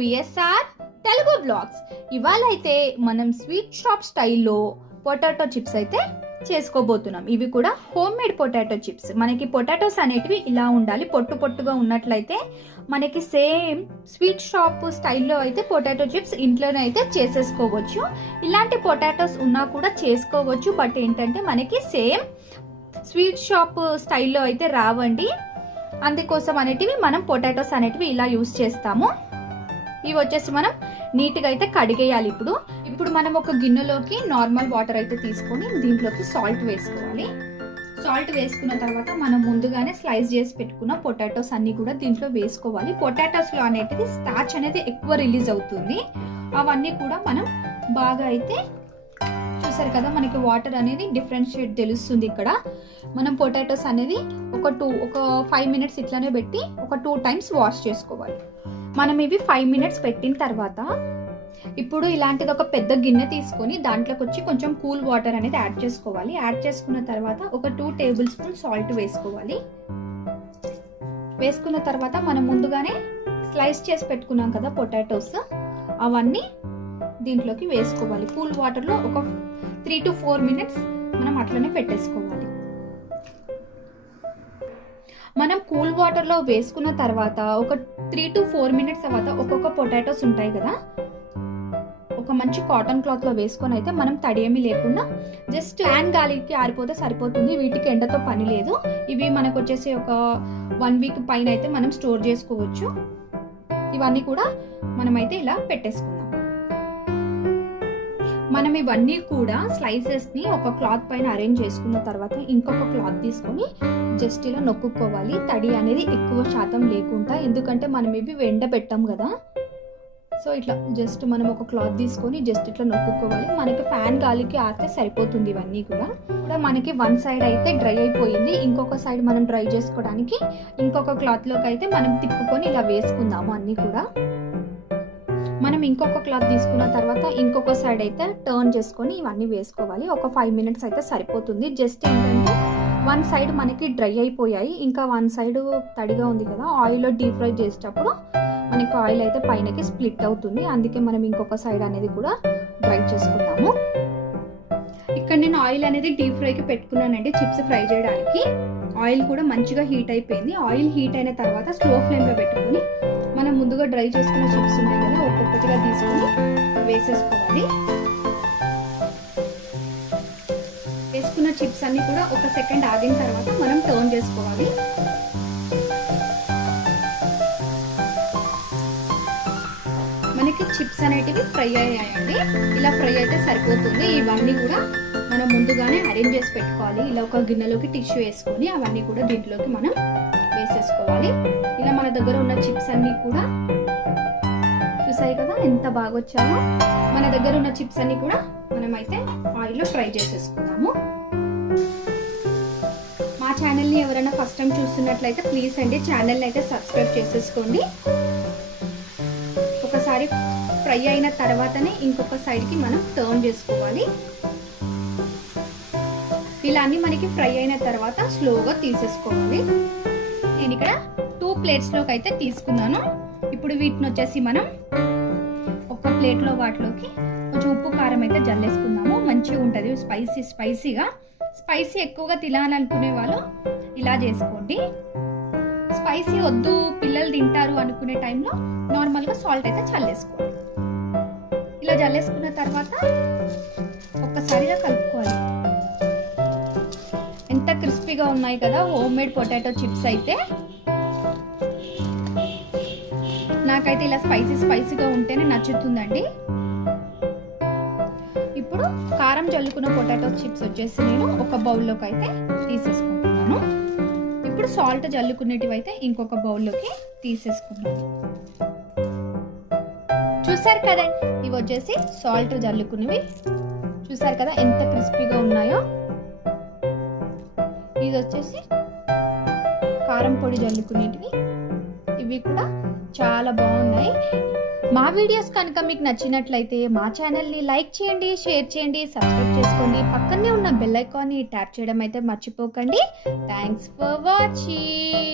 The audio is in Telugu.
VSR Telugu blogs. ఇవాళ అయితే మనం స్వీట్ షాప్ స్టైల్లో పొటాటో చిప్స్ అయితే చేసుకోబోతున్నాం. ఇవి కూడా హోమ్ మేడ్ పొటాటో చిప్స్. మనకి పొటాటోస్ అనేటివి ఇలా ఉండాలి, పొట్టు పొట్టుగా ఉన్నట్లయితే మనకి సేమ్ స్వీట్ షాప్ స్టైల్లో అయితే పొటాటో చిప్స్ ఇంట్లోనే అయితే చేసేసుకోవచ్చు. ఇలాంటి పొటాటోస్ ఉన్నా కూడా చేసుకోవచ్చు, బట్ ఏంటంటే మనకి సేమ్ స్వీట్ షాప్ స్టైల్లో అయితే రావండి. అందుకోసం అనేటివి మనం పొటాటోస్ అనేటివి ఇలా యూస్ చేస్తాము. ఇవి వచ్చేసి మనం నీట్గా అయితే కడిగేయాలి. ఇప్పుడు మనం ఒక గిన్నెలోకి నార్మల్ వాటర్ అయితే తీసుకొని దీంట్లోకి సాల్ట్ వేసుకోవాలి. సాల్ట్ వేసుకున్న తర్వాత మనం ముందుగానే స్లైస్ చేసి పెట్టుకున్న పొటాటోస్ అన్ని కూడా దీంట్లో వేసుకోవాలి. పొటాటోస్లో అనేటిది స్టార్చ్ అనేది ఎక్కువ రిలీజ్ అవుతుంది. అవన్నీ కూడా మనం బాగా అయితే చూసారు కదా, మనకి వాటర్ అనేది డిఫరెన్షియేట్ తెలుస్తుంది. ఇక్కడ మనం పొటాటోస్ అనేది ఒక 5 మినిట్స్ ఇట్లానే పెట్టి ఒక 2 టైమ్స్ వాష్ చేసుకోవాలి. మనం ఇవి 5 మినిట్స్ పెట్టిన తర్వాత ఇప్పుడు ఇలాంటిది ఒక పెద్ద గిన్నె తీసుకొని దాంట్లోకి వచ్చి కొంచెం కూల్ వాటర్ అనేది యాడ్ చేసుకోవాలి. యాడ్ చేసుకున్న తర్వాత ఒక 2 టేబుల్ స్పూన్ సాల్ట్ వేసుకోవాలి. వేసుకున్న తర్వాత మనం ముందుగానే స్లైస్ చేసి పెట్టుకున్నాం కదా పొటాటోస్, అవన్నీ దీంట్లోకి వేసుకోవాలి. కూల్ వాటర్లో ఒక 3 to 4 మినిట్స్ మనం అట్లనే పెట్టేసుకోవాలి. మనం కూల్ వాటర్లో వేసుకున్న తర్వాత ఒక 3 to 4 మినిట్స్ తర్వాత ఒక్కొక్క పొటాటోస్ ఉంటాయి కదా, ఒక మంచి కాటన్ క్లాత్లో వేసుకొని అయితే మనం తడియేమి లేకుండా జస్ట్ ఫ్యాన్ గాలికి ఆరిపోతే సరిపోతుంది. వీటికి ఎండతో పని లేదు. ఇవి మనకు వచ్చేసి ఒక 1 వీక్ పైన అయితే మనం స్టోర్ చేసుకోవచ్చు. ఇవన్నీ కూడా మనమైతే ఇలా పెట్టేసుకుందాం. మనం ఇవన్నీ కూడా స్లైసెస్ని ఒక క్లాత్ పైన అరేంజ్ చేసుకున్న తర్వాత ఇంకొక క్లాత్ తీసుకొని జస్ట్ ఇలా నొక్కుకోవాలి, తడి అనేది ఎక్కువ శాతం లేకుండా. ఎందుకంటే మనం ఇవి ఎండబెట్టాం కదా, సో ఇట్లా జస్ట్ మనం ఒక క్లాత్ తీసుకొని జస్ట్ ఇట్లా నొక్కుకోవాలి. మనకి ఫ్యాన్ గాలికి ఆరితే సరిపోతుంది. ఇవన్నీ కూడా మనకి 1 సైడ్ అయితే డ్రై అయిపోయింది. ఇంకొక సైడ్ మనం డ్రై చేసుకోవడానికి ఇంకొక క్లాత్లోకి అయితే మనం తిప్పుకొని ఇలా వేసుకుందాము. అన్నీ కూడా మనం ఇంకొక క్లాత్ తీసుకున్న తర్వాత ఇంకొక సైడ్ అయితే టర్న్ చేసుకొని ఇవన్నీ వేసుకోవాలి. ఒక 5 మినిట్స్ అయితే సరిపోతుంది. జస్ట్ ఏంటంటే 1 సైడ్ మనకి డ్రై అయిపోయాయి, ఇంకా 1 సైడ్ తడిగా ఉంది కదా. ఆయిల్లో డీప్ ఫ్రై చేసేటప్పుడు మనకి ఆయిల్ అయితే పైనకి స్ప్లిట్ అవుతుంది. అందుకే మనం ఇంకొక సైడ్ అనేది కూడా డ్రై చేసుకుందాము. ఇక్కడ నేను ఆయిల్ అనేది డీప్ ఫ్రైకి పెట్టుకున్నానండి, చిప్స్ ఫ్రై చేయడానికి. ఆయిల్ కూడా మంచిగా హీట్ అయిపోయింది. ఆయిల్ హీట్ అయిన తర్వాత స్లో ఫ్లేమ్లో పెట్టుకొని మనం ముందుగా డ్రై చేసుకున్న చిప్స్ ఉన్నాయి కదా, ఒక్కొక్కటిగా తీసుకొని వేసేసుకోవాలి. వేసుకున్న చిప్స్ అన్ని కూడా ఒక సెకండ్ ఆగిన తర్వాత మనం టర్న్ చేసుకోవాలి. మనకి చిప్స్ అనేటివి ఫ్రై అయ్యాయండి. ఇలా ఫ్రై అయితే సరిపోతుంది. ఇవన్నీ కూడా మనం ముందుగానే అరేంజ్ చేసి పెట్టుకోవాలి. ఇలా ఒక గిన్నెలోకి టిష్యూ వేసుకొని అవన్నీ కూడా దీంట్లోకి మనం వేసేసుకోవాలి. ఇలా మన దగ్గర ఉన్న చిప్స్ అన్ని కూడా చూసాయి కదా ఎంత బాగా వచ్చాయో. మన దగ్గర ఉన్న చిప్స్ అన్ని కూడా మనమైతే ఆయిల్లో ఫ్రై చేసేసుకుందాము. మా ఛానల్ని ఎవరైనా ఫస్ట్ టైం చూస్తున్నట్లయితే ప్లీజ్ అండి ఛానల్ని అయితే సబ్స్క్రైబ్ చేసేసుకోండి. ఒకసారి ఫ్రై అయిన తర్వాతనే ఇంకొక సైడ్కి మనం టర్న్ చేసుకోవాలి. ఇలా అన్ని మనకి ఫ్రై అయిన తర్వాత స్లోగా తీసేసుకోవాలి. నేను ఇక్కడ 2 ప్లేట్స్లోకి అయితే తీసుకున్నాను. ఇప్పుడు వీటిని వచ్చేసి మనం ఒక ప్లేట్లో వాటిలోకి కొంచెం ఉప్పు కారం అయితే జల్లేసుకుందాము. మంచిగా ఉంటుంది స్పైసీగా. స్పైసీ ఎక్కువగా తినాలనుకునే వాళ్ళు ఇలా చేసుకోండి. స్పైసీ వద్దు పిల్లలు తింటారు అనుకునే టైంలో నార్మల్గా సాల్ట్ అయితే చల్లేసుకోండి. ఇలా జల్లేసుకున్న తర్వాత ఒక్కసారిగా కలుపుకోవాలి. ఎంత క్రిస్పీగా ఉన్నాయి కదా హోమ్ మేడ్ పొటాటో చిప్స్ అయితే. నాకైతే ఇలా స్పైసీగా ఉంటేనే నచ్చుతుందండి. ఇప్పుడు కారం జల్లుకున్న పొటాటో చిప్స్ వచ్చేసి నేను ఒక బౌల్లోకి అయితే తీసేసుకుంటున్నాను. ఇప్పుడు సాల్ట్ జల్లుకునేటివి అయితే ఇంకొక బౌల్లోకి తీసేసుకున్నాను. చూసారు కదండి, ఇవి వచ్చేసి సాల్ట్ జల్లుకునేవి. చూసారు కదా ఎంత క్రిస్పీగా ఉన్నాయో. ఇది వచ్చేసి కారం పొడి జల్లుకునేటివి. ఇవి కూడా చాలా బాగున్నాయి. మా వీడియోస్ కనుక మీకు నచ్చినట్లయితే మా ఛానల్ని లైక్ చేయండి, షేర్ చేయండి, సబ్స్క్రైబ్ చేసుకోండి. పక్కనే ఉన్న బెల్ ఐకాన్ని ట్యాప్ చేయడం అయితే మర్చిపోకండి. Thanks for watching.